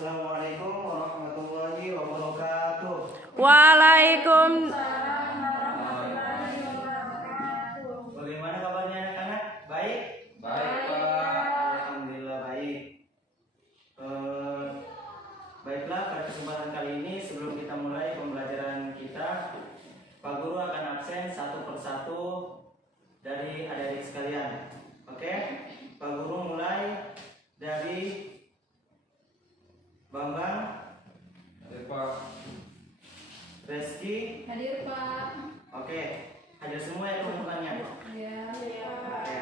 Assalamualaikum warahmatullahi wabarakatuh. Waalaikumsalam. Bagaimana kabarnya anak-anak? Baik? Baik, Pak. Alhamdulillah baik. Baiklah, pada kesempatan kali ini sebelum kita mulai pembelajaran kita, Pak Guru akan absen satu persatu dari adik-adik sekalian. Oke? Pak Guru mulai dari Bambang, Hadir, Pak. Reski. Hadir, Pak. Oke, hadir semua ya teman-temannya. Ya, Oke.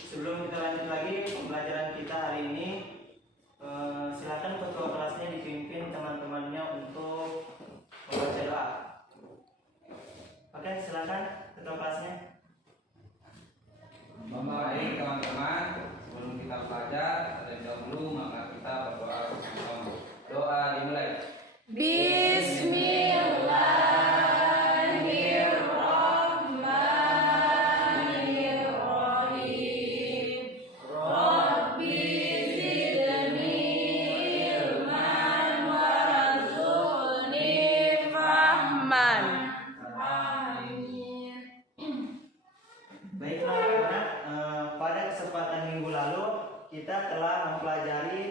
Sebelum kita lanjut lagi pembelajaran kita hari ini, silakan ketua kelasnya dipimpin teman-temannya untuk membaca doa. Oke, silakan ketua kelasnya. Baik, teman-teman. Sebelum kita belajar, terlebih dahulu maka kita berdoa bersama. Doa dimulai. Bismillahirrahmanirrahim. Rabbi zidni ilman warzuqni fahman. amin. Baiklah anak-anak, pada kesempatan minggu lalu kita telah mempelajari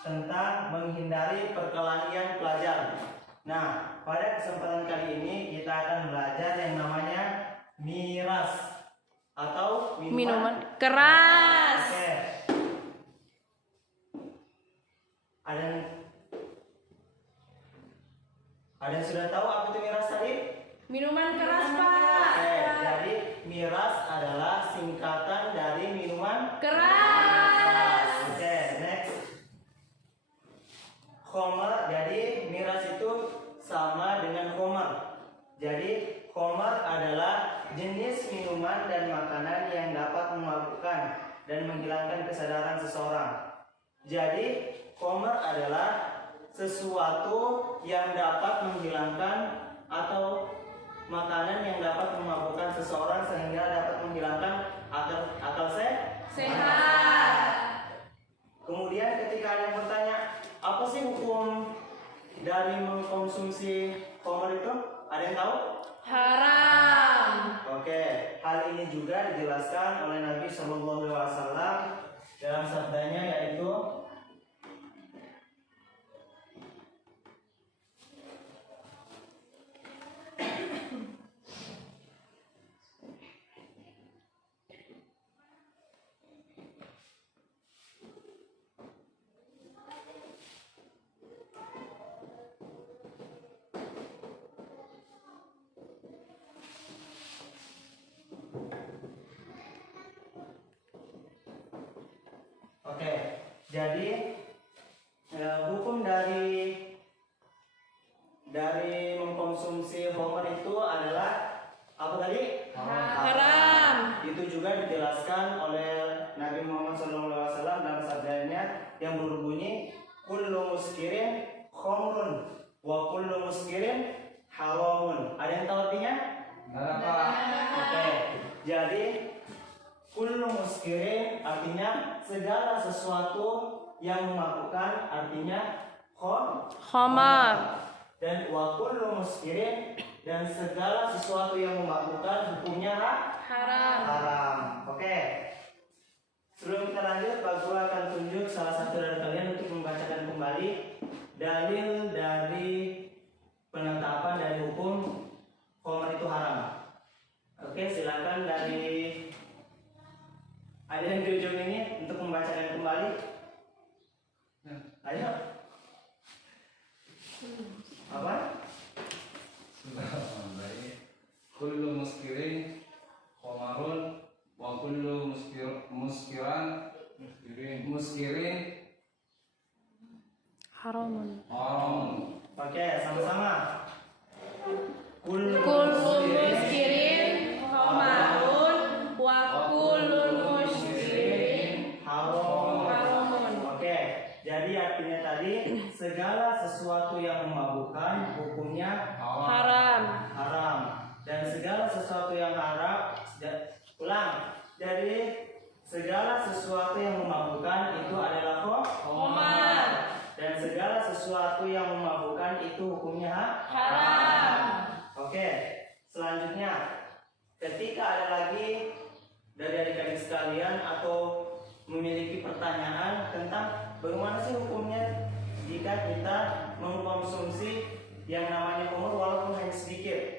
tentang menghindari perkelahian pelajar. Nah, pada kesempatan kali ini kita akan belajar yang namanya miras atau Minuman keras. Oke. Ada yang sudah tahu apa itu miras tadi? Minuman keras, Oke, Pak. jadi miras adalah singkatan dari minuman Keras. Oke, next. Khomer, jadi miras itu sama dengan khomer. Jadi khomer adalah jenis minuman dan makanan yang dapat memabukkan dan menghilangkan kesadaran seseorang. Jadi khomer adalah sesuatu yang dapat menghilangkan atau makanan yang dapat memabukkan seseorang sehingga dapat menghilangkan akal Sehat. Kemudian ketika ada yang bertanya, apa sih hukum dari mengkonsumsi khamr itu? Ada yang tahu? Haram. Oke, hal ini juga dijelaskan oleh Nabi Shallallahu Alaihi Wasallam dalam sabdanya yaitu Oke, jadi hukum dari mengkonsumsi khamr itu adalah apa tadi? Haram. Itu juga dijelaskan oleh Nabi Muhammad SAW dalam sabdanya yang berbunyi kullu muskirin khamrun wa kullu muskirin haramun. Ada yang tahu artinya? Ada, Pak. Oke, jadi kullu muskirin artinya segala sesuatu yang memabukkan, artinya Khamar. dan wa kullu muskirin dan segala sesuatu yang memabukkan hukumnya Haram. haram. Oke. Sebelum kita lanjut, Pak Guru akan tunjuk salah satu dari kalian untuk membacakan kembali dalil dari penetapan dari hukum khamr itu haram. Oke, silakan dari ada yang di ujung ini untuk membacakan kembali. Ayo. Apa? Baik. Kullu muskirin khamarun wa kullu muskirin Haramun. haramun. Oke, sama-sama. Kullu muskirin khamarun wa kullu muskirin haramun. Oke, jadi artinya tadi segala sesuatu yang memabukkan hukumnya Haram. haram dan segala sesuatu yang haram jadi segala sesuatu yang memabukkan itu adalah Khamar. sekalian atau memiliki pertanyaan tentang bagaimana sih hukumnya jika kita mengkonsumsi yang namanya khamr walaupun hanya sedikit?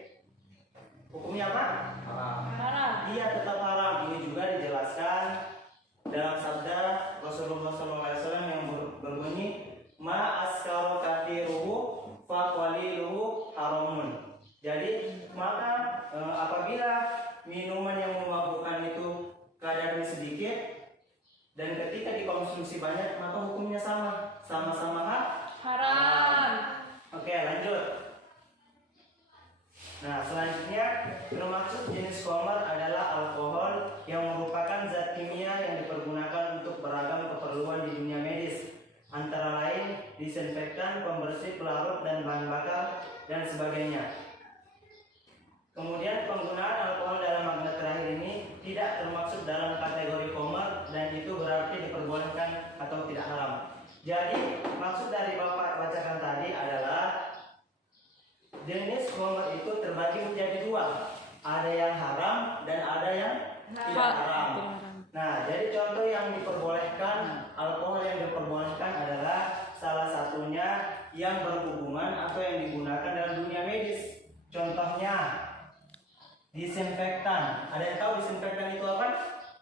Hukumnya apa? Haram. Iya, tetap haram. Ini juga dijelaskan dalam sabda Rasulullah SAW yang berbunyi ma askaro kathiruhu fa qaliluhu haramun. Jadi maka apabila minuman yang memabukkan itu kadarnya sedikit dan ketika dikonsumsi banyak maka hukumnya sama-sama Haram. Oke, lanjut. Nah, selanjutnya termasuk jenis khamr adalah alkohol yang merupakan zat kimia yang dipergunakan untuk beragam keperluan di dunia medis, antara lain disinfektan, pembersih, pelarut dan bahan bakar dan sebagainya. Kemudian penggunaan alkohol dalam magnet terakhir ini tidak termasuk dalam kategori khamr dan itu berarti diperbolehkan atau tidak haram. Jadi maksud dari Bapak bacakan tadi adalah jenis khamr itu terbagi menjadi dua, ada yang haram dan ada yang tidak haram. Nah, jadi contoh yang diperbolehkan, alkohol yang diperbolehkan adalah salah satunya yang berhubungan atau yang digunakan dalam dunia medis. Contohnya disinfektan. Ada yang tahu disinfektan itu apa?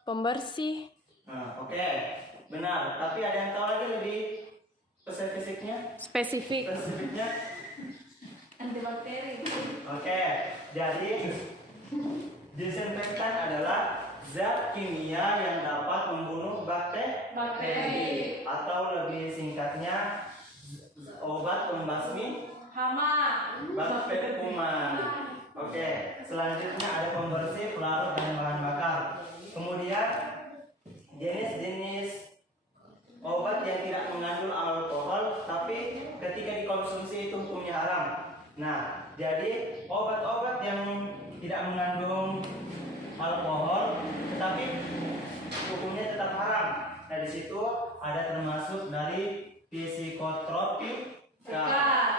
Pembersih. Nah, oke, benar. Tapi ada yang tahu lagi lebih spesifiknya? Spesifiknya? Antibakteri. Oke, jadi disinfektan adalah zat kimia yang dapat membunuh bakteri atau lebih singkatnya obat pembasmi Hama. bakteri kuman. Oke, selanjutnya ada pembersih, pelarut dan bahan bakar. Kemudian jenis-jenis obat yang tidak mengandung alkohol tapi ketika dikonsumsi itu hukumnya haram. Nah, jadi obat-obat yang tidak mengandung alkohol tetapi hukumnya tetap haram. Nah, di situ ada termasuk dari psikotropika.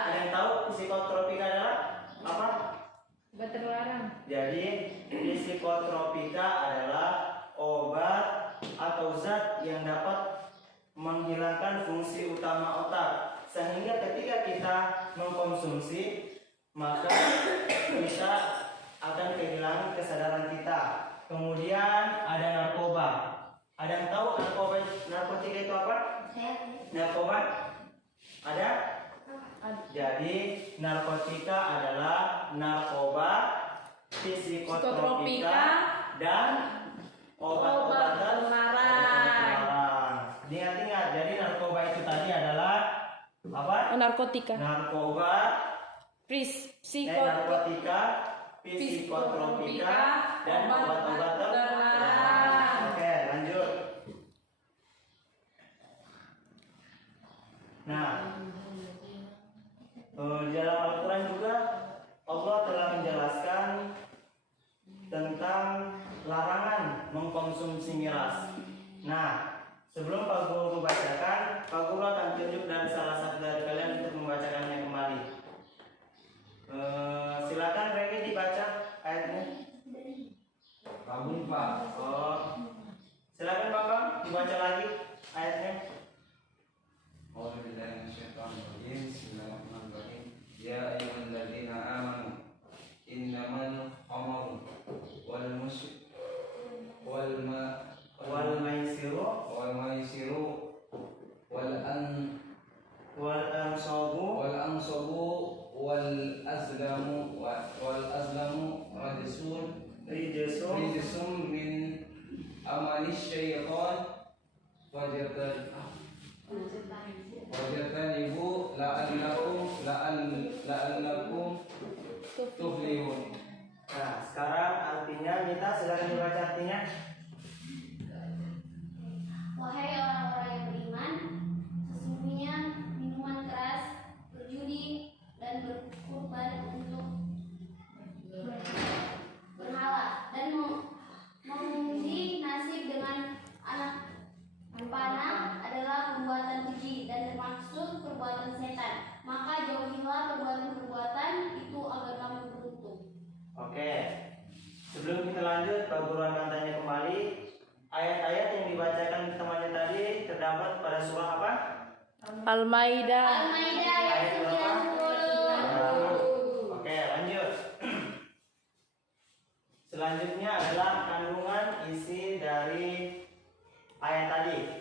Ada yang tahu psikotropika adalah apa? Obat terlarang. Jadi psikotropika adalah obat atau zat yang dapat menghilangkan fungsi utama otak, sehingga ketika kita mengkonsumsi maka kita akan kehilangan kesadaran kita. Kemudian ada narkoba. Ada yang tahu narkotika itu apa? Narkoba? Ada? Jadi narkotika adalah narkoba, psikotropika dan obat-obatan terlarang. Ingat-ingat, jadi narkoba itu tadi adalah apa? Narkotika. Narkoba, narkotika, psikotropika dan obat-obatan terlarang. Oke, lanjut. Nah, di dalam Al-Quran juga Allah telah menjelaskan tentang larangan mengkonsumsi miras. Nah, sebelum Pak Guru membacakan, Pak Guru akan tunjuk dari salah satu dari kalian untuk membacakannya kembali. Silakan Regi dibaca ayatnya. Kabun Pak. Oh, silakan Bapak dibaca lagi ayatnya. Bismillahirrahmanirrahim. Ya ayyuhalladzina amanu innamal khamru wal maisiru wal ansabu wal azlamu rijsun min amali syaitan wajatanibu la'allakum tuflihun. Nah, sekarang artinya Mita silakan dibaca artinya. Wahai orang-orang yang beriman, sesungguhnya minuman keras, berjudi, dan berkurban untuk berhala dan mengundi nasib dengan anak panah adalah perbuatan keji dan termasuk perbuatan setan. Maka jauhilah perbuatan-perbuatan itu agar kamu beruntung. Oke. Sebelum kita lanjut, Pak Guru akan tanya kembali. Al-Maidah. Al-Maidah ayat 90. Oke, lanjut. Selanjutnya adalah kandungan isi dari ayat tadi.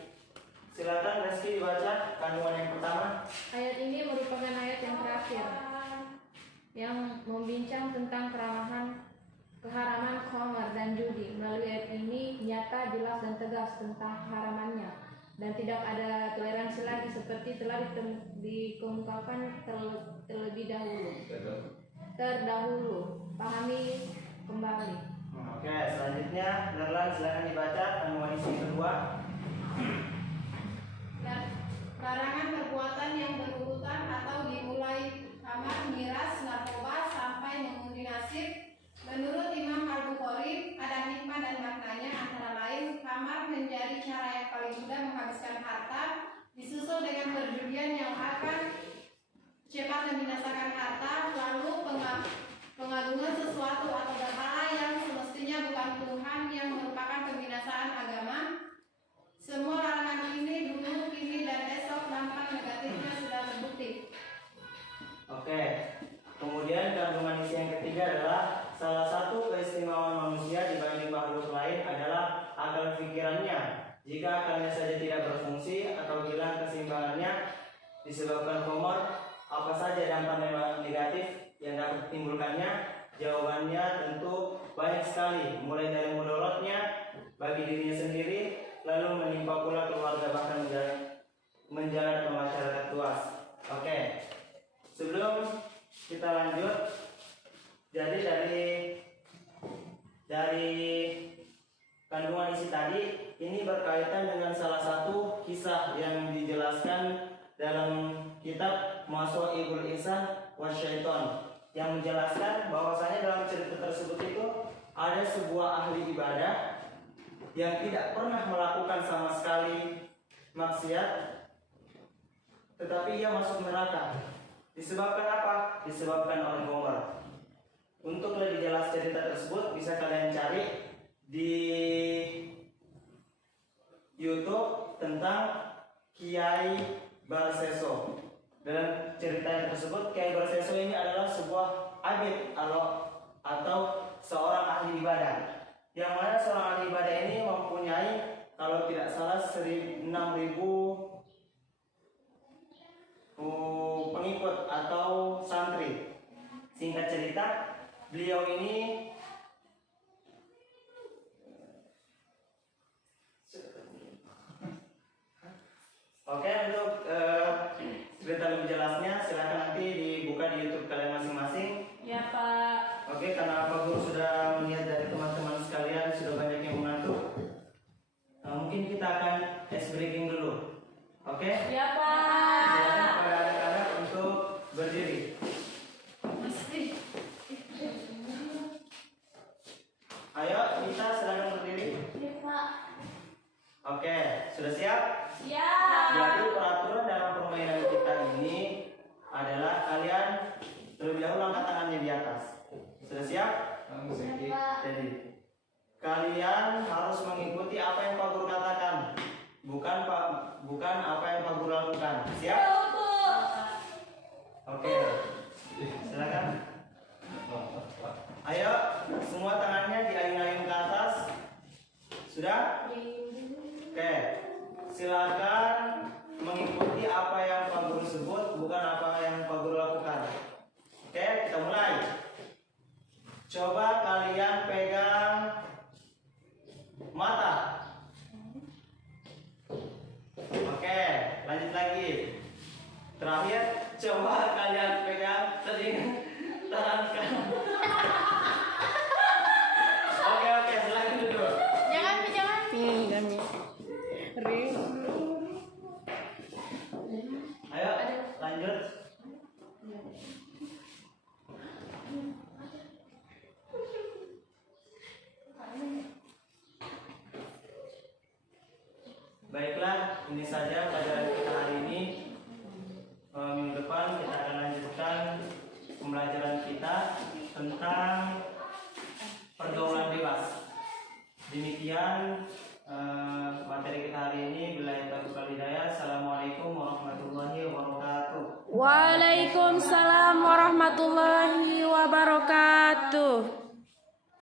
Silakan Reski dibaca kandungan yang pertama. Ayat ini merupakan ayat yang terakhir yang membincang tentang keharaman khamar dan judi. Melalui ayat ini nyata, jelas dan tegas tentang haramannya dan tidak ada toleransi lagi seperti telah dikemukakan terlebih terdahulu. Pahami kembali. Oke, selanjutnya Nerlan silakan dibaca kandungan isi kedua. Larangan perbuatan yang berurutan atau dimulai khamar, miras, narkoba sampai mengundi nasib. Menurut Imam Al-Bukhari, ada hikmah dan maknanya, antara lain khamar menjadi cara yang paling mudah menghabiskan harta, disusul dengan perjudian yang akan cepat membinasakan harta, lalu pengagungan sesuatu atau berhala yang semestinya bukan Tuhan yang merupakan pembinasaan agama. Semua larangan ini dulu, kini dan esok dampak negatifnya sudah terbukti. Oke. Kemudian kandungan isi yang ketiga adalah salah satu keistimewaan manusia dibanding makhluk lain adalah akal pikirannya. Jika akalnya saja tidak berfungsi atau hilang keseimbangannya disebabkan khamar, apa saja dampak negatif yang dapat ditimbulkannya? Jawabannya tentu banyak sekali, mulai dari mudorotnya bagi dirinya sendiri, lalu menimpa pula keluarga, bahkan menjalar ke masyarakat luas. Oke, sebelum kita lanjut, jadi dari kandungan isi tadi ini berkaitan dengan salah satu kisah yang dijelaskan dalam kitab Maswaibul Insan Wasyaiton, yang menjelaskan bahwasanya dalam cerita tersebut itu ada sebuah ahli ibadah yang tidak pernah melakukan sama sekali maksiat, tetapi ia masuk neraka. Disebabkan apa? Disebabkan oleh khamar. Untuk lebih jelas cerita tersebut bisa kalian cari di YouTube tentang Kiai Barseso. Dalam cerita tersebut, Kiai Barseso ini adalah sebuah abid atau seorang ahli ibadah, yang mana seorang ahli ibadah ini mempunyai, kalau tidak salah, 6.000 pengikut atau santri. Singkat cerita, beliau ini oke, untuk cerita lebih jelasnya silakan nanti dibuka di YouTube kalian masing-masing. Ya Pak. Oke, karena Pak Guru sudah melihat dari teman-teman sekalian sudah banyak yang mengantuk, mungkin kita akan ice breaking dulu. Oke? Ya Pak. Silakan kepada anak-anak untuk berdiri. Ayo, kita silakan berdiri. Ya, Pak. Oke, sudah siap? Siap. Jadi peraturan dalam permainan kita ini adalah kalian terlebih dahulu angkat tangannya di atas. Sudah siap? Jadi kalian harus mengikuti apa yang Pak Guru katakan, bukan apa yang Pak Guru lakukan. Siap? Oke. Silakan. Ayo, semua tangannya diayun-ayun ke atas. Sudah? Oke. Silakan mengikuti apa yang Pak Guru sebut, bukan apa yang Pak Guru lakukan. Oke, kita mulai. Coba kalian pegang mata. Oke, lanjut lagi. Terakhir, coba kalian pegang telinga tangan kanan. Oke, silakan duduk. Jangan. Ayo, lanjut. Baiklah, ini saja pelajaran kita hari ini. Minggu depan kita akan lanjutkan pembelajaran kita tentang pergaulan bebas. Demikian materi kita hari ini. Bila taufiq wal hidayah. Assalamualaikum warahmatullahi Waalaikumsalam warahmatullahi wabarakatuh.